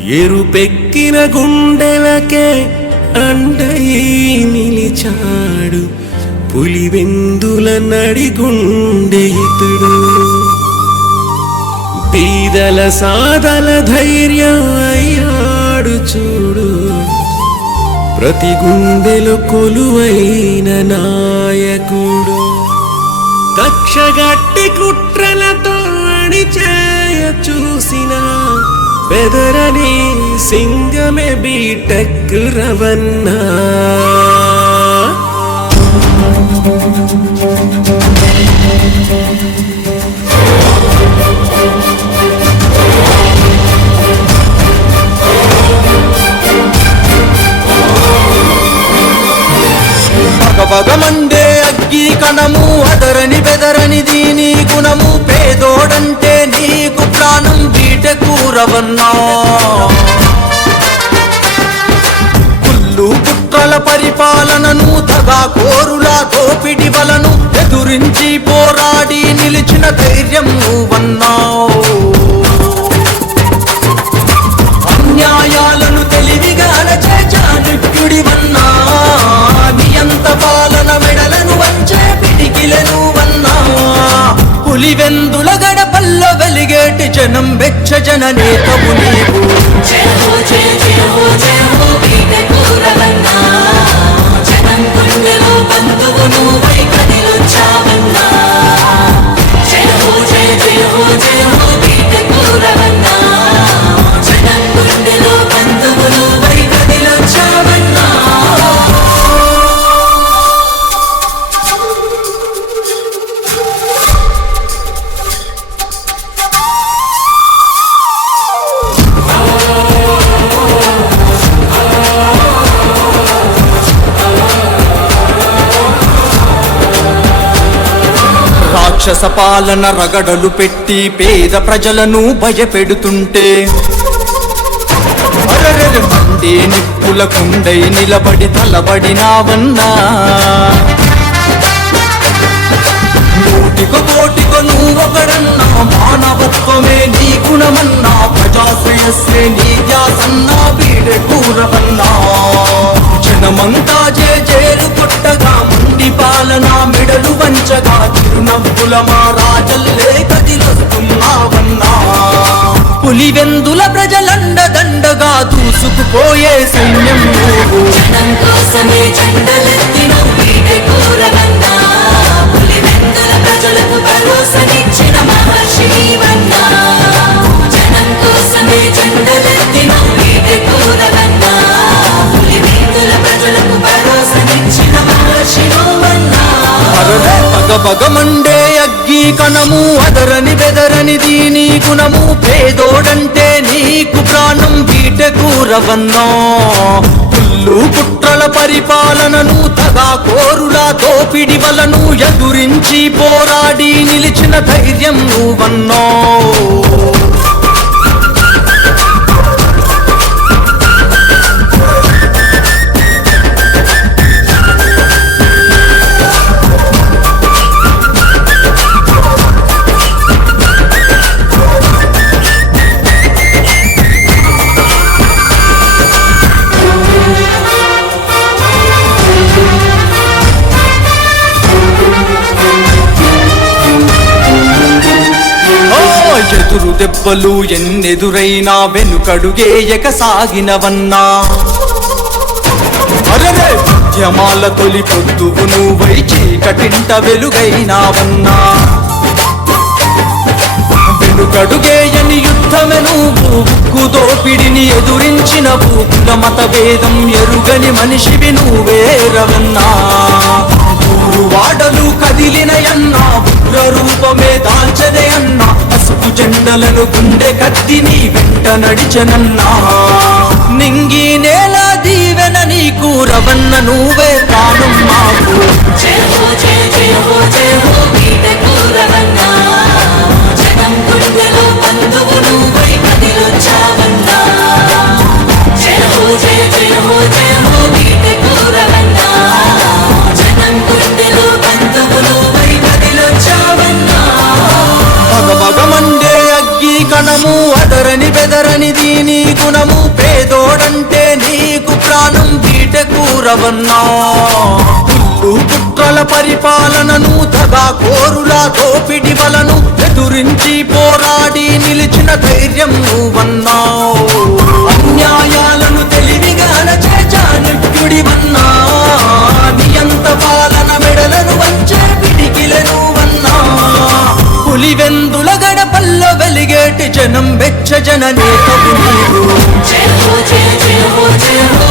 ఎరుపెక్కిన గుండెలకే అండై నిలిచాడు పులివెందుల నడిగుండె ఇతడు. బీదల సాదల ధైర్యం అయ్యాడు చూడు ప్రతి గుండెలో కొలువైన నాయకుడు. కక్షగట్టి కుట్రలతో అణిచేయ చూసిన బెదరని సింగమే బీటెక్ రవణ. పగపగమండే అగ్గి కణము అదరని బెదరని దీని గుణము పేదోడంటే నీకు ప్రాణం బీటెక్ రవణ. కుళ్ళు కుట్రల పరిపాలనను దగా కోరుల దోపిడి వలను ఎదురించి పోరాడి నిలిచిన ధైర్యం నువ్వన్నావు. అన్యాయాలను తెలివిగా అణచే చాణక్యుడివన్నా. నియంత పాలన మెడలను వంచే పిడికిలను వన్నా. పులివెందుల గడపల్లో వెలిగేటి జనం వెచ్చ జన నేతవు నీవు. జయ హో జయ జయ హో జయ హో బీటెక్ రవణ. జనం గుండెలో బంధువు నువ్వై కదిలొచ్చావన్నా. జయ హో జయ జయ హో జయ హో బీటెక్ రవణ. జనం గుండెలో బంధువు నువ్వై కదిలొచ్చావన్నా. రాక్షస పాలన రగడలు పెట్టి పేద ప్రజలను భయపెడుతుంటే అరరెర మండే నిప్పుల కుండై నిలబడి తలబడినావన్నా. కోటికో కోటికో నువ్వొకడన్నా. మానవత్వమే నీ గుణమన్నా. ప్రజాశ్రేయస్సే నీ ధ్యాసన్నా బీటెక్ రవణ. జనమంతా జేజేలు కొట్టగా ముండి పాలన మెడలు వంచగా చిరునవ్వుల మా రాజల్లే కదిలొస్తున్నావన్నా. పులివెందుల ప్రజలండ దండగా దూసుకుపోయే సైన్యం నువ్వు. జనం కోసమే జెండలెత్తిన బీటెక్ రవణ. పులివెందుల ప్రజలకు భరోసానిచ్చిన మహర్షి నీవన్నా. జనం కోసమే జెండలెత్తిన బీటెక్ రవణ. పులివెందుల ప్రజలకు భరోసానిచ్చిన మహర్షి నువ్వన్నా. పగపగమండే అగ్గి కణము అదరని బెదరని దీని గుణము పేదోడంటే నీకు ప్రాణం బీటెక్ రవణ. కుళ్ళు కుట్రల పరిపాలనను దగా కోరుల దోపిడి వలను ఎదురించి పోరాడి నిలిచిన ధైర్యం నువ్వన్నా. ఎదురు దెబ్బలు ఎన్నెదురైనా వెనుకడుగేయక సాగినవన్నా. అరరే ఉద్యమాల తొలి పొద్దువు నువ్వై చీకటింట వెలుగైనావన్నా. వెనుకడుగేయని యుద్ధమే నువ్వు ఉక్కు దోపిడిని ఎదురించినవు. కుల మత భేదం ఎరుగని మనిషివి నువ్వే రవన్నా. ఊరు వాడలు కదిలినయన్నా. ఉగ్ర రూపమే దాల్చదే అన్నా. పసుపు జెండలను గుండె కత్తి నీ వెంట నడిచనన్నా. నింగి నేల దీవెన నీకు రవణ నువ్వే ప్రాణం మాకు. జయ హో జయ జయ హో జయ హో బీటెక్ రవణ. జనం గుండెలో బంధువు నువ్వై కదిలొచ్చావన్నా. జయ హో జయ జయ హో జయ హో బీటెక్ రవణ. జనం గుండెలో బంధువు నువ్వై కదిలొచ్చావన్నా. పగపగమండే అగ్గి కణము అదరని బెదరని బెదరనిది నీ గుణము పేదోడంటే నీకు ప్రాణం బీటెకు రవన్నా కుట్రల పరిపాలనను దగా కోరుల దోపిడి వలను ఎదురించి పోరాడి నిలిచిన ధైర్యం నువ్వన్నావు అన్యాయాలను తెలివిగా అణచే చాణక్యుడివన్నా నియంత పాలన మెడలను వచ్చే పిడికిలను వన్నా పులివెందుల గడపల్లో వెలిగేటి జనం వెచ్చ జన నేతవు నీవు జయ హో జయ జయ హో జయ హో